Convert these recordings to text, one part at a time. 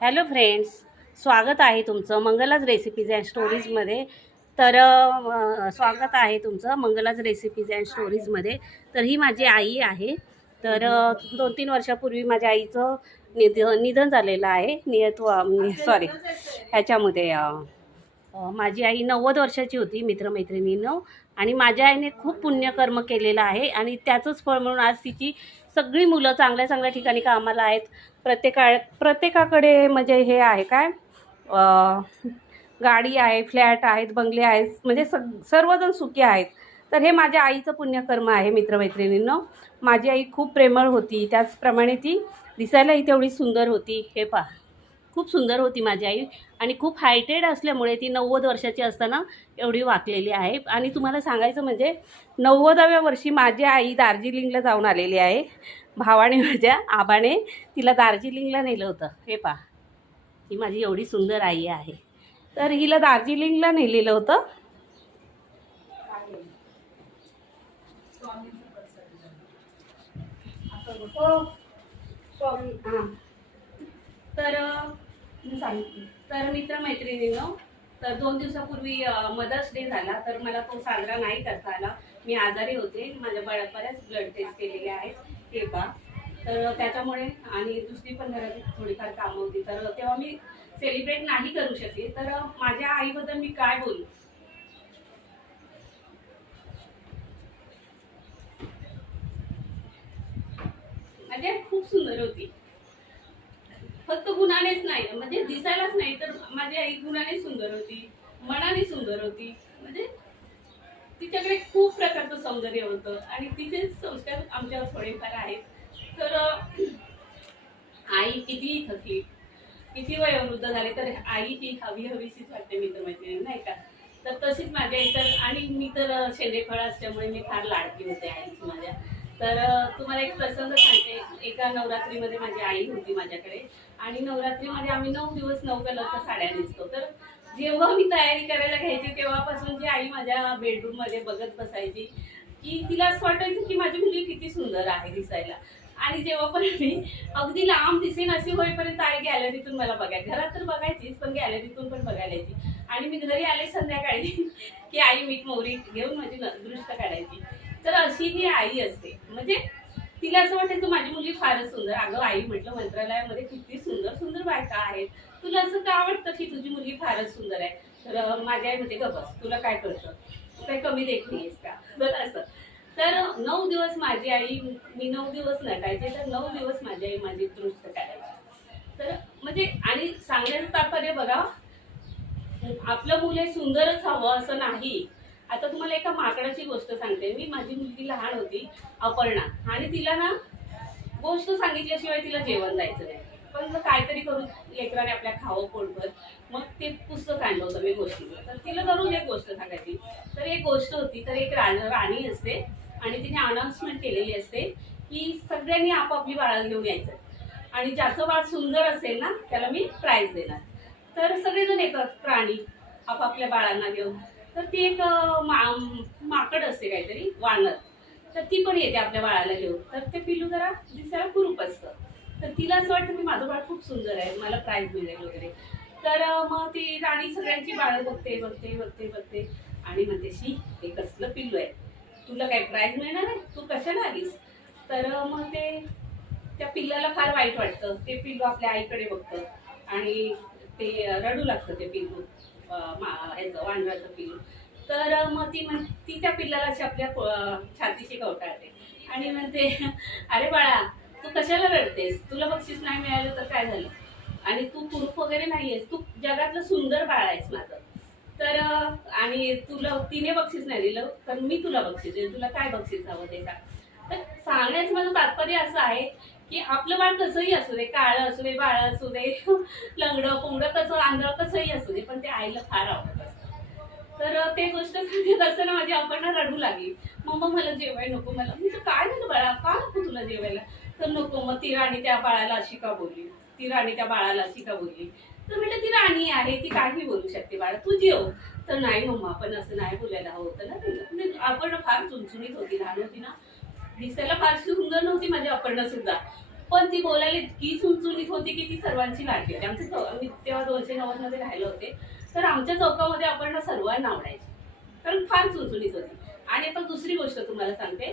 Hello friends, स्वागत आहे तुमचं मंगलाज रेसिपीज अँड स्टोरीजमध्ये. तर स्वागत आहे तुमचं मंगलाज रेसिपीज अँड स्टोरीजमध्ये. तर ही माझी आई आहे. तर 2-3 वर्षापूर्वी माझ्या आईचं निधन झालेलं आहे. सॉरी ह्याच्यामध्ये माझी आई 90 वर्षाची होती मित्रमैत्रिणींनो. आणि माझ्या आईने खूप पुण्यकर्म केलेलं आहे आणि त्याचंच फळ म्हणून आज तिची सगळी मुलं चांगल्या चांगल्या ठिकाणी कामाला आहेत. प्रत्येकाकडे म्हणजे हे आहे काय, गाडी आहे, फ्लॅट आहेत, बंगले आहेत, म्हणजे सर्वजण सुखी आहेत. तर हे माझ्या आईचं पुण्यकर्म आहे मित्रमैत्रिणींनो. माझी आई खूप प्रेमळ होती, त्याचप्रमाणे ती दिसायलाही तेवढी सुंदर होती. हे पहा, खूप सुंदर होती माझी आई आणि खूप हायटेड असल्यामुळे ती 90 वर्षाची असताना एवढी वाकलेली आहे. आणि तुम्हाला सांगायचं म्हणजे 90व्या वर्षी माझी आई दार्जिलिंगला जाऊन आलेली आहे. भावाने, माझ्या आबाने तिला दार्जिलिंगला नेलं होतं. हे पहा, ही माझी एवढी सुंदर आई आहे. तर हिला दार्जिलिंगला नेलेलं होतं. तर मी सांगितलं, तर मित्रमैत्रिणींनो, तर 2 दिवसापूर्वी मदर्स डे झाला. तर मला तो साजरा नाही करता आला. मी आजारी होते, माझ्या बऱ्याच ब्लड टेस्ट केलेले आहेत. हे पहा, तर त्याच्यामुळे आणि दुसरी पण घरात थोडीफार कामं होती, तर तेव्हा मी सेलिब्रेट नाही करू शकले. तर माझ्या आईबद्दल मी काय बोलू. माझी आई खूप सुंदर होती. फक्त गुणानेच नाही, म्हणजे दिसायलाच नाही, तर माझी आई गुणाने सुंदर होती, मनाने सुंदर होती. म्हणजे तिच्याकडे खूप प्रकारचं सौंदर्य होतं आणि तिचे संस्कार आमच्यावर थोडेफार आहेत. तर आई कितीही थकली, किती वयोवृद्ध झाली, तर आई ही हवी हवीशीच वाटते मित्रमैत्रिणी, नाही का. तर तशीच माझ्या इतर, आणि मी तर शेंडेफळ असल्यामुळे मी फार लाडकी होते आईची माझ्या. तर तुम्हाला एक प्रसंग सांगते. एका नवरात्रीमध्ये माझी आई होती माझ्याकडे, आणि नवरात्रीमध्ये आम्ही 9 दिवस 9 कलरच्या साड्या नेसतो. तर जेव्हा मी तयारी करायला घ्यायची तेव्हापासून जी आई माझ्या बेडरूममध्ये बघत बसायची, की तिला असं वाटायचं की माझी मुलगी किती सुंदर आहे दिसायला. आणि जेव्हा पण मी अगदी लांब दिसेन अशी होईपर्यंत आई गॅलरीतून मला बघायची. घरात तर बघायचीच, पण गॅलरीतून पण बघायला यायची. आणि मी घरी आले संध्याकाळी की आई मीठ मोहरी घेऊन माझी दृष्ट काढायची. तर अशी ही आई असते. म्हणजे तिला असं वाटायचं माझी मुलगी फारच सुंदर. अगं आई, म्हटलं, मंत्रालयामध्ये किती सुंदर सुंदर बायका आहेत, तुला असं का वाटतं की तुझी मुलगी फारच सुंदर आहे. तर माझ्या आई म्हणते, ग बस, तुला काय कळतं, तू काही कमी देखणीस का. तर असं. तर 9 दिवस माझी आई, मी 9 दिवस नटायचे, तर 9 दिवस माझी आई माझी दृष्ट काढायची. तर म्हणजे, आणि सांगण्याचं तात्पर्य बघा, आपलं मुले सुंदरच हवं असं नाही. आता तुम्हाला एका माकडाची गोष्ट सांगते मी. माझी मुलगी लहान होती, अपर्णा, आणि तिला ना गोष्ट सांगितल्याशिवाय तिला जेवण जायचं नाही. पण काहीतरी करून लेकराने आपल्या खावं पोटभर. मग ते पुस्तक आणलं होतं मी गोष्टीचं, तर तिला दररोज एक गोष्ट सांगायची. तर एक गोष्ट होती, तर एक राणी असते आणि तिने अनाउन्समेंट केलेली असते की सगळ्यांनी आपापली बाळं घेऊन यायचं, आणि ज्याचं बाळ सुंदर असेल ना त्याला मी प्राईज देणार. तर सगळेजण येतात प्राणी आपापल्या बाळांना घेऊन. तर ती एक माकड असते, काहीतरी वानर, तर ती पण येते आपल्या बाळाला घेऊन. तर ते पिल्लू जरा दिसायला कुरूप असतं. तर तिला असं वाटतं की माझं बाळ खूप सुंदर आहे, मला प्राईज मिळेल वगैरे. तर मग ती राणी सगळ्यांची बाळं बघते बघते बघते बघते आणि म्हणते, शी, हे कसलं पिल्लू आहे, तुला काय प्राईज मिळणार आहे, तू कशाला आलीस. तर मग ते त्या पिल्लाला फार वाईट वाटतं. ते पिल्लू आपल्या आईकडे बघतं आणि ते रडू लागतं, ते पिल्लू, ह्याचं वानराचं पिल्लू. तर मग ती त्या पिल्लाला अशी आपल्या छातीशी कवटाळते आणि म्हणते, अरे बाळा, तू कशाला रडतेस, तुला बक्षीस नाही मिळालं तर काय झालं, आणि तू कुरूप वगैरे नाहीयेस, तू जगातलं सुंदर बाळ आहेस माझं. तर आणि तुला तिने बक्षीस नाही दिलं तर मी तुला बक्षीस देईन, तुला काय बक्षीस हवं ते सांग. तर सांगण्याचं माझं तात्पर्य असं आहे की आपलं बाळ कसंही असू दे, काळं असू दे, बाळ असू दे, लंगडं पुंगडं, कसं आंधळं कसंही असू दे, पण ते आईला फार आवडत असतं. तर ते गोष्ट सांगत असताना माझी अपर्णा रडू लागली. मम्मा, मला जेवायला नको. मला म्हणजे काय झालं बाळा, का नको तुला जेवायला. तर नको. मग ती राणी त्या बाळाला अशी का बोलली, ती राणी त्या बाळाला अशी का बोलली. तर म्हटलं, ती राणी आहे, ती काही बोलू शकते बाळा, तू जेव. तर नाही मम्मा, पण असं नाही बोलायला हवं होतं ना तिला. म्हणजे अपर्णा फार चुणचुणीत होती, लहान होती ना, दिसायला फारशी सुंदर नव्हती माझी अपर्णा सुद्धा, पण ती बोलायला इतकी चुणचुणीत होती की ती सर्वांची लाडकी होती. आम्ही तेव्हा 290 मध्ये राहिले होते, तर आमच्या चौकामध्ये अपर्णा सर्वांना आवडायची, कारण फार चुणचुणीत होती. आणि आता दुसरी गोष्ट तुम्हाला सांगते,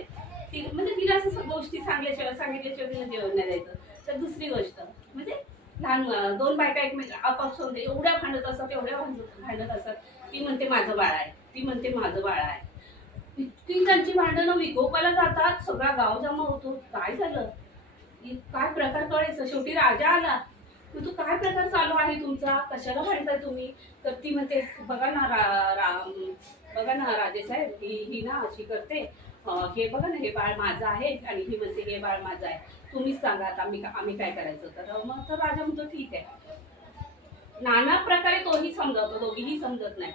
ती म्हणजे तिला असं गोष्टी सांगितल्याशिवाय तिला जेवण नाही द्यायचं. तर दुसरी गोष्ट म्हणजे लहान दोन बायका एकमेक आपापसात होते, एवढ्या भांडत असतात. ती म्हणते माझं बाळ आहे, ती म्हणते माझं बाळ आहे. इतकी त्यांची भांडणं विकोपाला जातात, सगळा गाव जमा होतो. काय झालं, काय प्रकार कळायचं. शेवटी राजा आला. तू काय प्रकार चालू आहे तुमचा, कशाला भांडताय तुम्ही. तर ती म्हणते बघा ना बघा ना राजेसाहेब, ही ना अशी करते, हे बघा ना हे बाळ माझं आहे, आणि ही म्हणते हे बाळ माझं आहे, तुम्हीच सांगा आता आम्ही काय करायचं. तर मग तर राजा म्हणतो ठीक आहे. नाना प्रकारे तोही समजावतो, दोघीही समजत नाही.